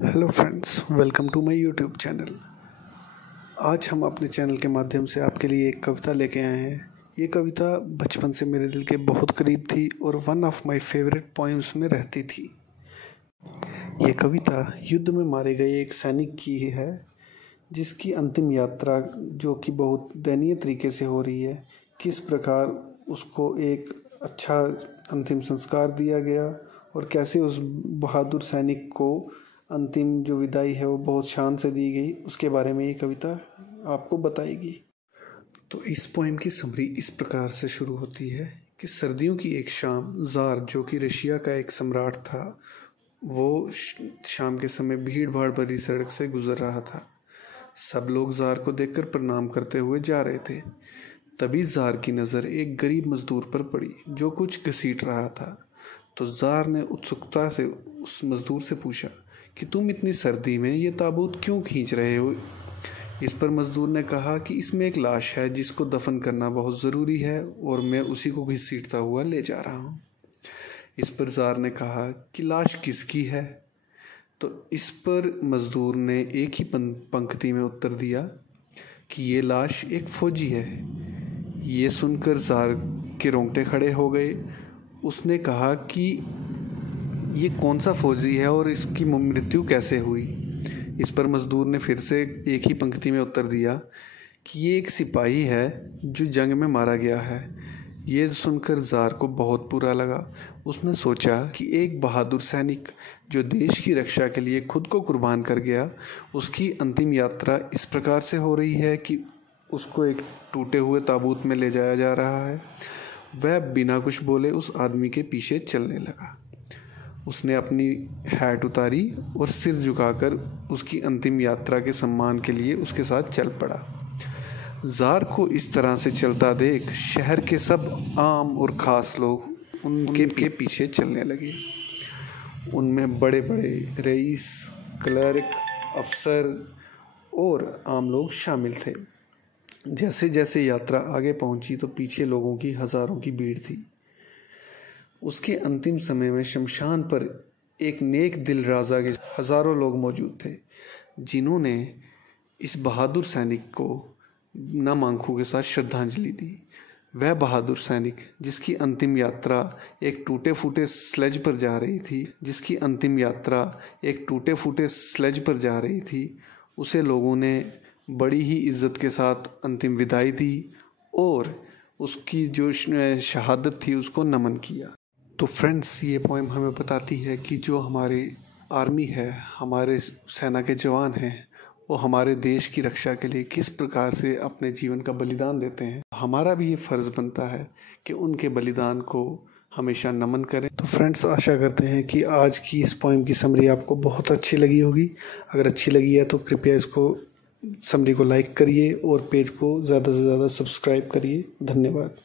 Hello friends, welcome to my YouTube channel. आज हम अपने चैनल के माध्यम से आपके लिए एक कविता लेके आए हैं। ये कविता बचपन से मेरे दिल के बहुत करीब थी और one of my favourite poems में रहती थी। ये कविता युद्ध में मारे गए एक सैनिक की है, जिसकी अंतिम यात्रा जो कि बहुत दयनीय तरीके से हो रही है। किस प्रकार उसको एक अच्छा अंतिम संस्कार दिया गया और कैसे उस बहादुर सैनिक को अंतिम जो विदाई है वो बहुत शान से दी गई, उसके बारे में ये कविता आपको बताएगी। तो इस पोएम की समरी इस प्रकार से शुरू होती है कि सर्दियों की एक शाम ज़ार, जो कि रशिया का एक सम्राट था, वो शाम के समय भीड़ भाड़ भरी सड़क से गुजर रहा था। सब लोग ज़ार को देखकर प्रणाम करते हुए जा रहे थे। तभी ज़ार की नज़र एक गरीब मजदूर पर पड़ी जो कुछ घसीट रहा था। तो ज़ार ने उत्सुकता से उस मजदूर से पूछा कि तुम इतनी सर्दी में ये ताबूत क्यों खींच रहे हो। इस पर मजदूर ने कहा कि इसमें एक लाश है जिसको दफन करना बहुत ज़रूरी है और मैं उसी को घसीटता हुआ ले जा रहा हूँ। इस पर ज़ार ने कहा कि लाश किसकी है। तो इस पर मजदूर ने एक ही पंक्ति में उत्तर दिया कि ये लाश एक फौजी है। ये सुनकर ज़ार के रोंगटे खड़े हो गए। उसने कहा कि ये कौन सा फौजी है और इसकी मृत्यु कैसे हुई। इस पर मजदूर ने फिर से एक ही पंक्ति में उत्तर दिया कि ये एक सिपाही है जो जंग में मारा गया है। ये सुनकर ज़ार को बहुत बुरा लगा। उसने सोचा कि एक बहादुर सैनिक जो देश की रक्षा के लिए खुद को कुर्बान कर गया, उसकी अंतिम यात्रा इस प्रकार से हो रही है कि उसको एक टूटे हुए ताबूत में ले जाया जा रहा है। वह बिना कुछ बोले उस आदमी के पीछे चलने लगा। उसने अपनी हैट उतारी और सिर झुकाकर उसकी अंतिम यात्रा के सम्मान के लिए उसके साथ चल पड़ा। ज़ार को इस तरह से चलता देख शहर के सब आम और ख़ास लोग उनके पीछे चलने लगे। उनमें बड़े बड़े रईस, क्लर्क, अफसर और आम लोग शामिल थे। जैसे जैसे यात्रा आगे पहुंची तो पीछे लोगों की हज़ारों की भीड़ थी। उसके अंतिम समय में शमशान पर एक नेक दिल राजा के हज़ारों लोग मौजूद थे, जिन्होंने इस बहादुर सैनिक को नम आंखों के साथ श्रद्धांजलि दी। वह बहादुर सैनिक जिसकी अंतिम यात्रा एक टूटे फूटे स्लेज पर जा रही थी, उसे लोगों ने बड़ी ही इज्जत के साथ अंतिम विदाई दी और उसकी जो शहादत थी उसको नमन किया। तो फ्रेंड्स, ये पोएम हमें बताती है कि जो हमारी आर्मी है, हमारे सेना के जवान हैं, वो हमारे देश की रक्षा के लिए किस प्रकार से अपने जीवन का बलिदान देते हैं। हमारा भी ये फ़र्ज़ बनता है कि उनके बलिदान को हमेशा नमन करें। तो फ्रेंड्स, आशा करते हैं कि आज की इस पोएम की समरी आपको बहुत अच्छी लगी होगी। अगर अच्छी लगी है तो कृपया इसको समरी को लाइक करिए और पेज को ज़्यादा से ज़्यादा सब्सक्राइब करिए। धन्यवाद।